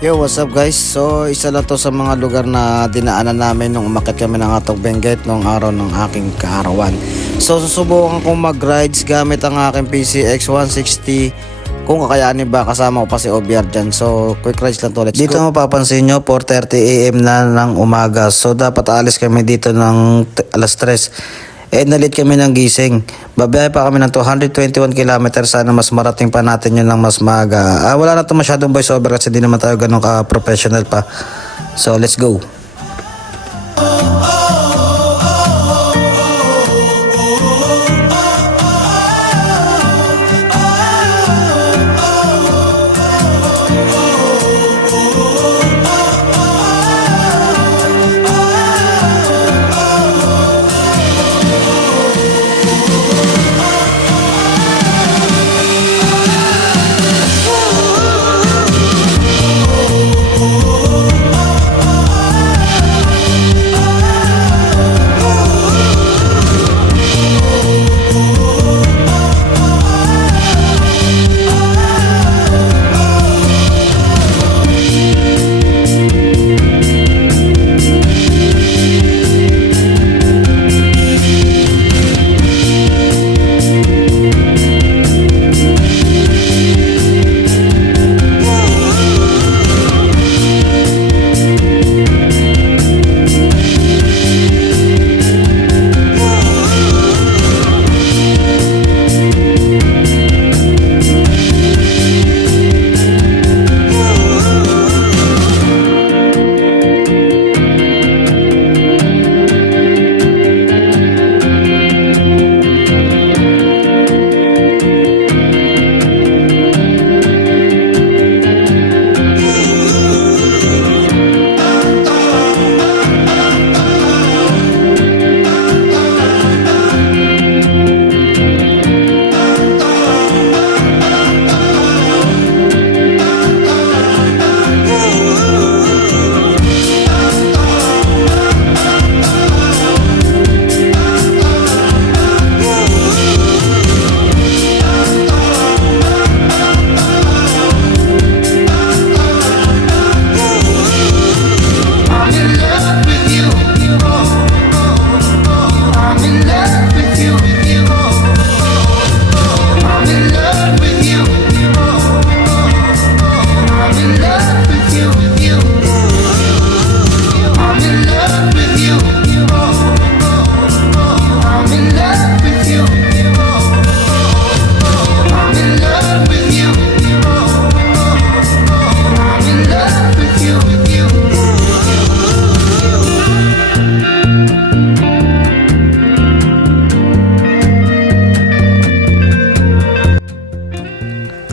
Yo, what's up guys? So, isa lang to sa mga lugar na dinaanan namin nung umakyat kami ng Atog Benguet nung araw ng aking kaarawan. So, susubukan kong mag-rides gamit ang aking PCX 160 kung kakayanin ba, kasama ko pa si OBR dyan. So, quick rides lang to. Let's dito go. Dito mapapansin nyo, 4:30 AM na ng umaga. So, dapat alis kami dito ng alas 3. Nalit kami ng gising. Babiyahe pa kami ng 221 km. Sana mas marating pa natin yun ng mas maaga. Wala na ito masyadong voice over kasi di naman tayo ganun ka-professional pa. So, let's go.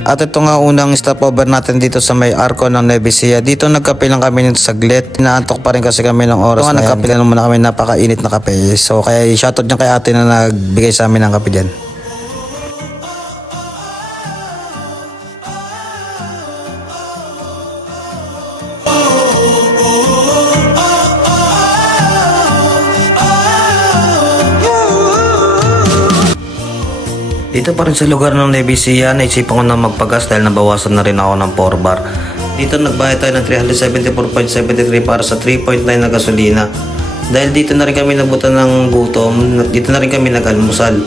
At ito nga unang stopover natin dito sa may Arco ng Nueva Ecija. Dito nagkape lang kami nito saglit. Inaantok pa rin kasi kami ng oras na yan. Nagkape lang muna kami, napakainit na kape. So kaya shoutout niya kay ate na nagbigay sa amin ng kape dyan. Dito pa rin sa lugar ng Nueva Ecija, naisipan ko na magpagas dahil nabawasan na rin ako ng 4 bar. Dito nagbayad tayo ng 374.73 para sa 3.9 na gasolina. Dahil dito na rin kami nabutan ng gutom, dito na rin kami nag-almusal.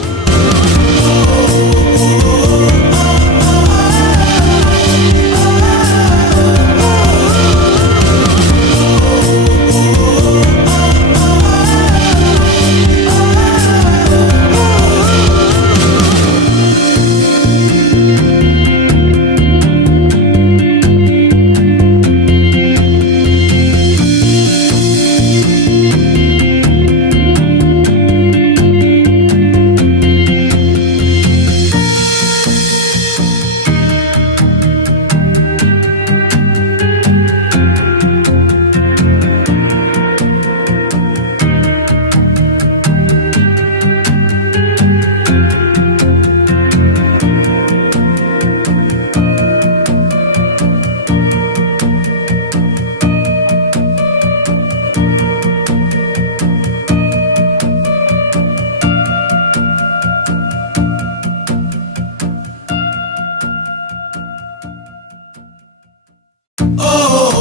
Oh.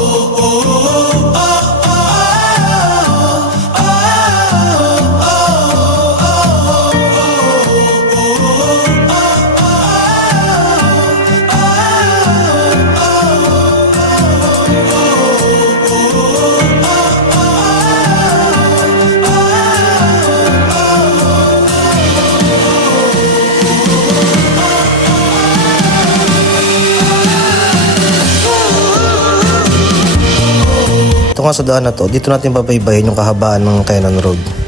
Ito nga sa daan na to, dito natin babaybayin yung kahabaan ng Cannon Road.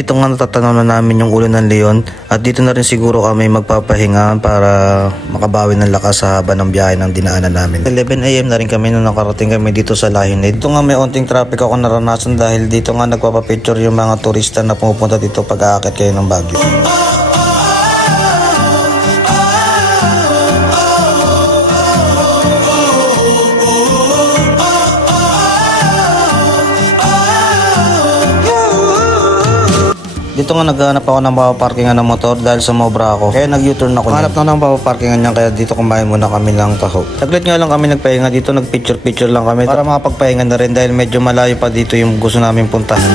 Dito nga natatanaw na namin yung ulo ng leon at dito na rin siguro kami magpapahinga para makabawi ng lakas sa haba ng biyahe ng dinaanan namin. 11 AM na rin kami nung nakarating kami dito sa Lahinid. Dito nga may onting traffic ako naranasan dahil dito nga nagpapapicture yung mga turista na pumupunta dito pag aakit kayo ng Baguio. Dito nga naghanap ako ng papaparkingan ng motor dahil sa Mobra ako. Kaya nag-U-turn ako. Hanap na ng papaparkingan niyan kaya dito kumain muna kami ng taho. Saglit nga lang kami nagpahinga dito, nag-picture lang kami para makapagpahinga na rin dahil medyo malayo pa dito yung gusto namin puntahan.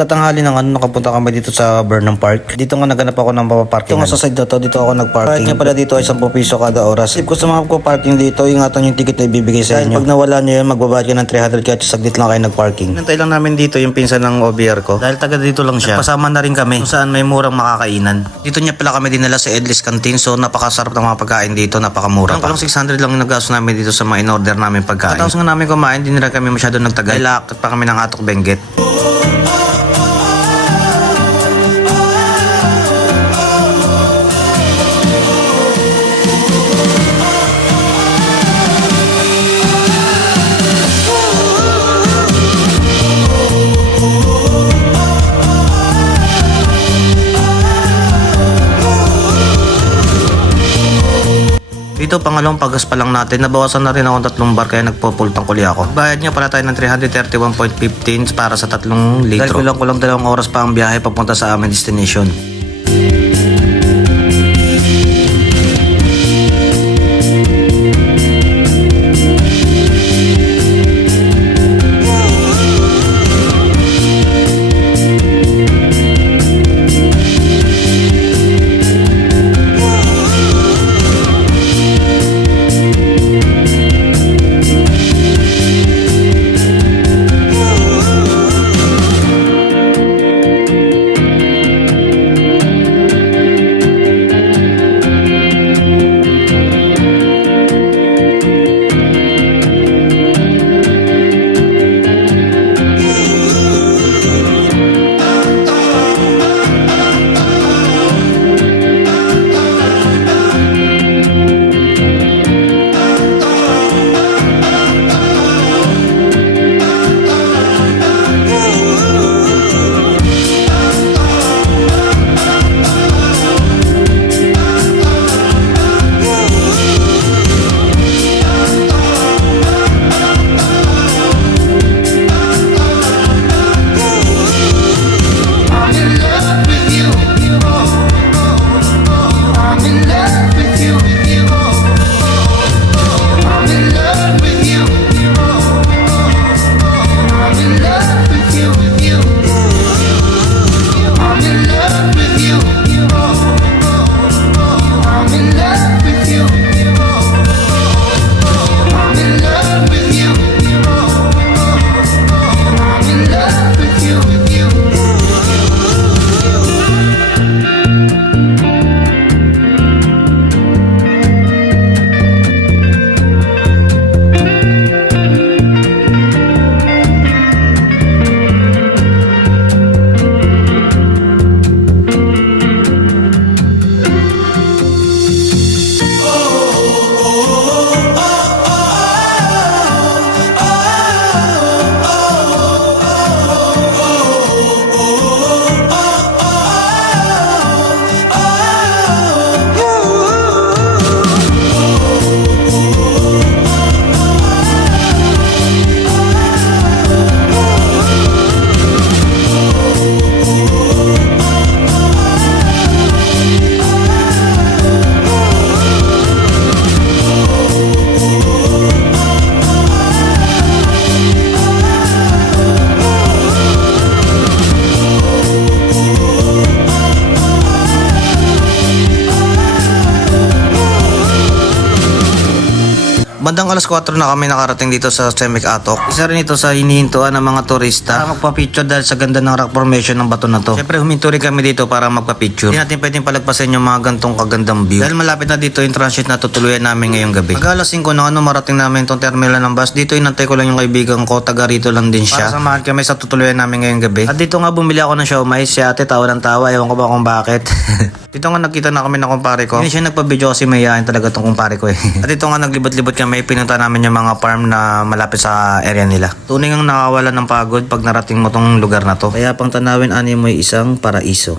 Magtatanghali ng nakapunta kami dito sa Burnham Park. Dito nga naganap ako ng papaparking. Ito nga sa side na to, dito ako nagparking. Kahit nga pala dito ay 10 piso kada oras. Tip ko sa mga parking dito, ingatan yung ticket na ibibigay sa inyo. Pag nawala nyo yun, magbabayad ka ng 300 kahit saglit lang kayo nagparking. Nantay lang namin dito yung pinsan ng OBR ko. Dahil taga dito lang siya. Pasama na rin kami kung saan may murang makakainan. Dito niya pala kami dinala sa Edlis Canteen. So napakasarap ng mga pagkain dito, napakamura pa. Lang 600 lang yung nagasto namin dito sa mga in-order namin pagkain. Tapos nga namin kumain, din na kami masyado nagtagal. Lakot pa kami ng Atok Benguet. Dito pangalawang pagas pa lang natin, nabawasan na rin ako ng 3 bar kaya nagpupultang kuli ako. Bayad niya pala tayo ng 331.15 para sa 3 litro. Dahil kulang 2 oras pa ang biyahe papunta sa aming destination. Bandang alas 4 na kami nakarating dito sa Cemex Atok. Isa rin ito sa hinihintuan ng mga turista para magpa-picture dahil sa ganda ng rock formation ng bato na to. Siyempre huminto rin kami dito para magpa-picture. Hindi natin pwedeng palagpasin yung mga gantong kagandang view. Dahil malapit na dito yung transit na tutuluyan namin ngayong gabi. Pag alas 5 na marating namin itong terminal ng bus, dito inantay ko lang yung kaibigan ko, taga rito lang din siya. Para samahan kami sa tutuluyan namin ngayong gabi. At dito nga bumili ako ng siomai, si ate tawa ng tawa, ewan ko ba kung bakit. Dito nga nakita na kami ng kumpare ko. Hindi siya nagpa-video kasi mayayain talaga tong kumpare ko eh. At dito nga naglibot-libot kami, pinunta namin yung mga farm na malapit sa area nila. Tunay ngang nakawala ng pagod pag narating mo tong lugar na to. Kaya pang tanawin ani mo isang paraiso.